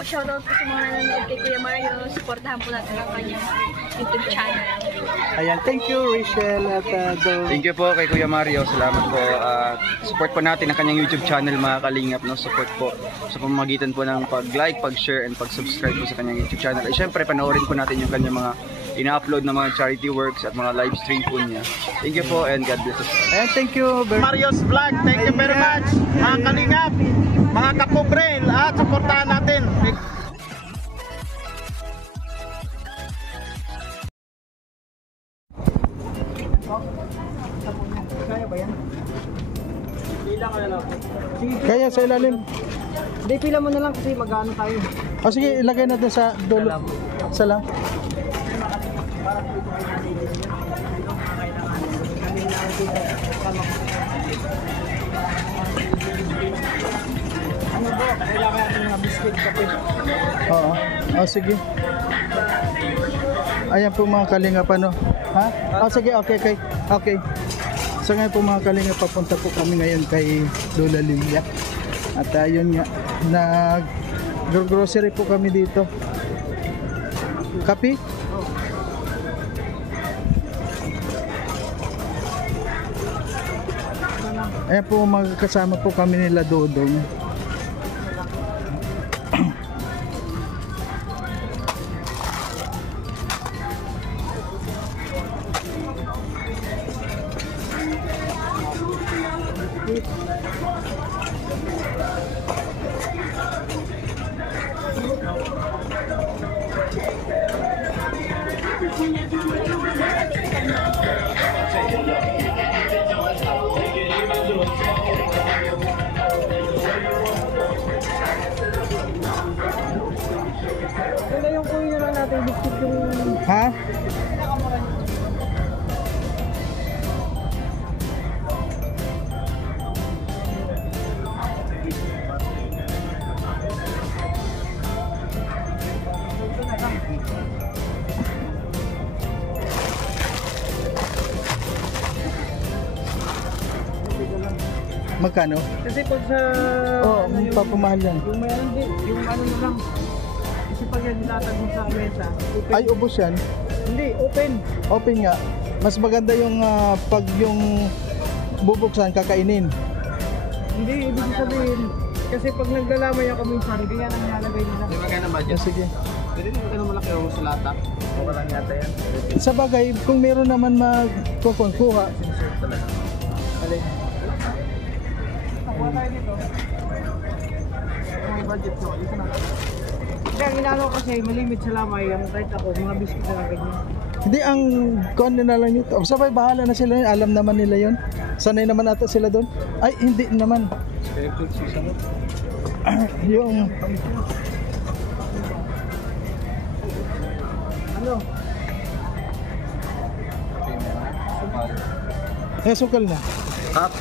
po, shoutout po sa mga nanonood kay Kuya Mario. Supportahan po natin ang kanyang YouTube channel. Ayan, thank you Rachel at Thank you po kay Kuya Mario. Salamat po. Support po natin ang kanyang YouTube channel mga kalingap. No? Support po sa pamamagitan po ng pag-like, pag-share, and pag-subscribe po sa kanyang YouTube channel. At syempre, panoorin po natin yung kanyang mga ina-upload na mga charity works at mga live stream po niya. Thank you po and God bless us. Ayan, thank you Mario's Vlog, thank you very much. Mga kalingap, mga kapobrel, at supportahan natin. Kaya ba yan? Kaya sa ilalim. Hindi, pila mo na lang kasi mag-ano tayo. O sige, ilagay natin sa dulo. Sa lang. Ano po? Kailangan natin mga biscuit kape. Oo. O sige. Ayan po mga kalingap ano. Ha? O sige, okay. Okay. So ngayon po mga kalingap, papunta po kami ngayon kay Lola Lilia. At ayun nga, nag-grocery po kami dito. Kape? Ayan po, magkasama po kami nila Dodong. Wala yung kunin na lang natin biscuit yung... Ha? Magkano? Kasi pag sa... Oo, papamahal yan. Yung mayroon din, yung ano na lang. Kasi pag yan nilatag mo sa mesa, open. Ay, ubos yan. Hindi, open. Open nga. Mas maganda yung pag yung bubuksan, kakainin. Hindi, ibig sabihin. Kasi pag naglalamay ako minsan, kaya nang nilalagay nila. Di ba kaya ng budget? Sige. Pwede naman ka na malaki ako sa lata. Okay lang yata yan. Sa bagay, kung meron naman magkukuha. Alin? Nakuha tayo dito. May budget ko. Ito na. Hindi, ang inaano kasi malimit sa lamay. Ang kahit ako, mga biscuit na lang ganyan. Hindi, ang kuhan na lang nito. Sabay, bahala na sila yun. Alam naman nila yun. Sanay naman ata sila doon. Ay, hindi naman. Yung... Ano? sukal na. Cup.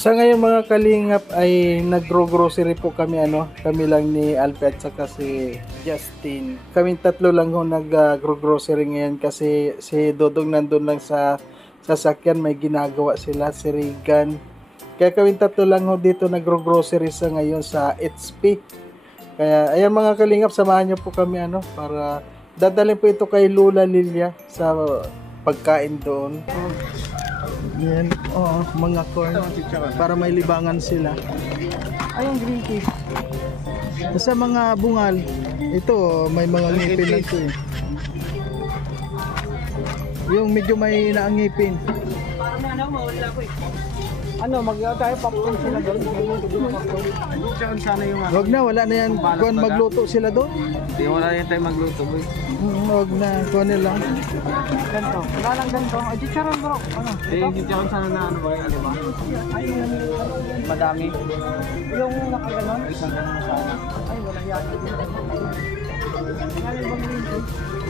Sa ngayon mga kalingap ay nagro-grocery po kami kami lang ni Alfred saka si Justin. Kaming tatlo lang ho nag-grocery ngayon kasi si Dodong nandun lang sa sasakyan, may ginagawa sila, si Regan. Kaya kaming tatlo lang ho dito nagro-grocery sa ngayon sa HP. Kaya ayan mga kalingap, samahan niyo po kami para dadalhin po ito kay Lola Lilia sa pagkain doon. Yan, mga corn para may libangan sila. Ay, yung green tea. Sa mga bungal, ito may mga ngipin lang ito eh. Yung medyo may naangipin. Ano, mag-iwa tayo popcorn sila doon. Sana yung Wag na, wala na yan. Kuan magluto sila doon. Hindi, wala yan tayo magluto, boy. Wag na, kuan nila. Ganto. Wala lang ganto. Ay, chicharon bro. Ano? Eh, hindi ako sana na ano ba yun, di ba? madami. Yung nakaganon, isang ganon na sana. Ay, wala yan.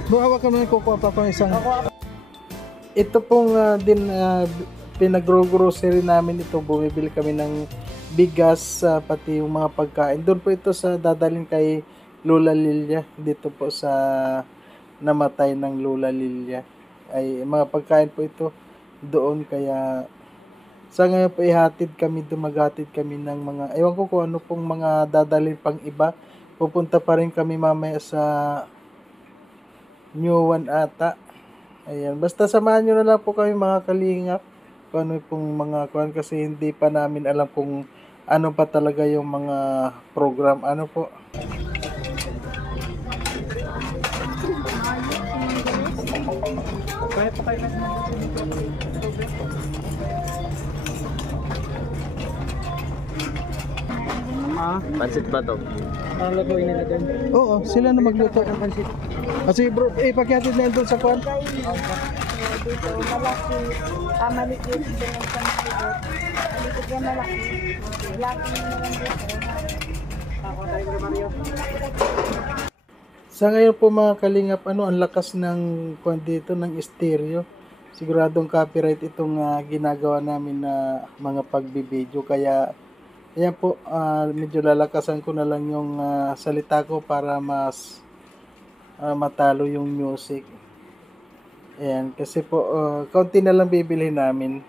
Buhawa kami kukuha pa ko isang. Ito pong pinagro-grocery namin ito. Bumibili kami ng bigas, pati yung mga pagkain. Doon po ito sa dadalhin kay Lola Lilia. Dito po sa namatay ng Lola Lilia. Ay mga pagkain po ito doon, kaya sa ngayon po ihatid kami, maghatid kami ng mga, ewan ko kung ano pong mga dadalhin pang iba. Pupunta pa rin kami mamaya sa New One ata. Ayan, basta samahan nyo na lang po kami mga kalingap kung ano pong mga kuhan, kasi hindi pa namin alam kung ano pa talaga yung mga program. Ano po? Kaya pa kayo Pansit ba to? ang lutuin nila doon. Oo, sila na magluto ng pansit. Kasi bro, pakihatid na yun doon sa kuhan. Dito, malaki. Maliit dito lang sa maliit. Maliit yan malaki. Laki na lang dito. Ako tayo kay Mario. Sa ngayon po mga kalingap, ang lakas ng kuhan dito, ng stereo. Siguradong copyright itong ginagawa namin na mga pagbibideo. Kaya ayan po, medyo lalakasan ko na lang yung salita ko para mas matalo yung music. Ayan, kasi po, kaunti na lang bibilhin namin.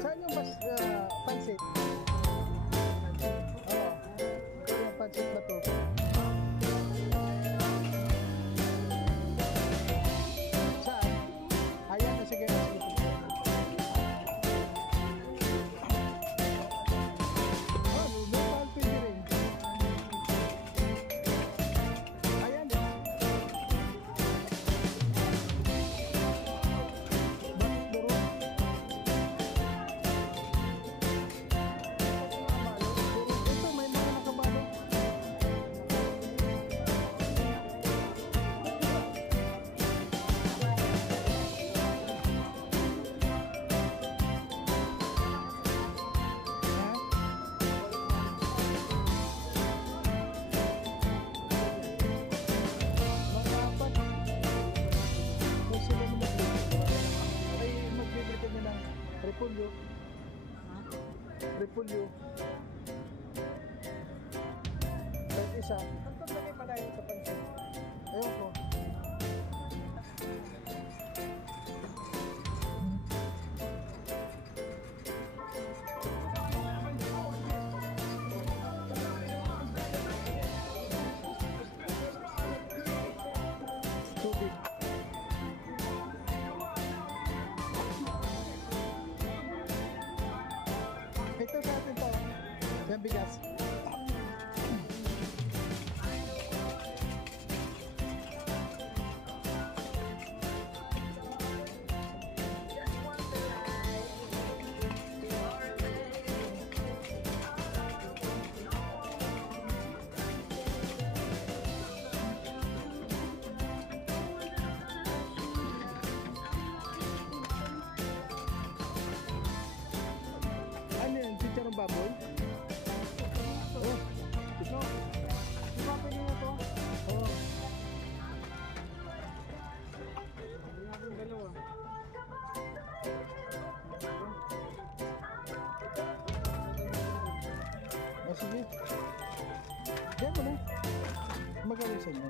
Saan yung pansit? Yung pansit ba to? Saan? Ayan na, sige. Local pwede rin. Ayan eh. Bakit duro? Ito, may mga nakabalot. Makapat. Kung sila naman ay magbibili kami ng repolyo. Repolyo. Kahit isa. Ang pagkakay pala yun sa pansin. Ewan ko. Tubig. Ito sa atin to. Yung bigas. Ano yun? Chicharong baboy? Oh. Ito. Di ba pwede na to? Oo. Ang dalawa. Oh, sige. Diyan mo na. Magaling sa inyo.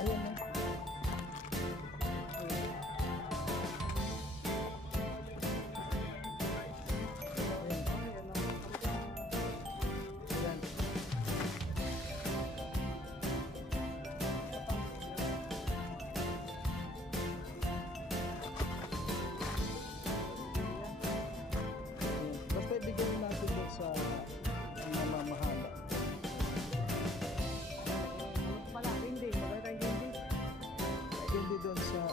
Ayan na. Ayan. isa.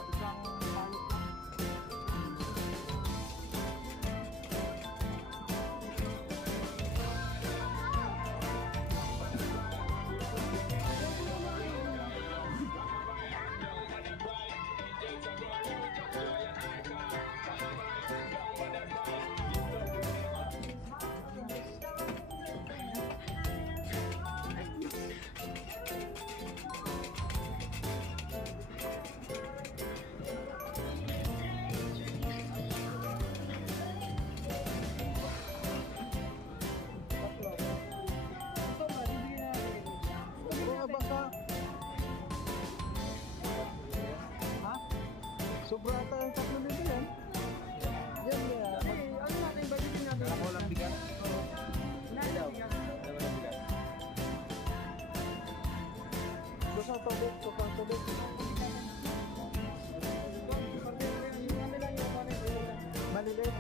Isang palit lang. Ito ba, bibigyan natin. Oo, baka. Ha? Sobra ata yung 3,000 yan. Yan, yan. Ano natin, balikin natin. Ako lang bigat. Nalaw. Gusto ng tubig, gusto ng tubig. Maliliit.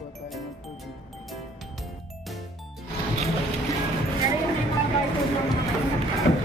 Kuha tayo ng tubig. Pero yung mga bike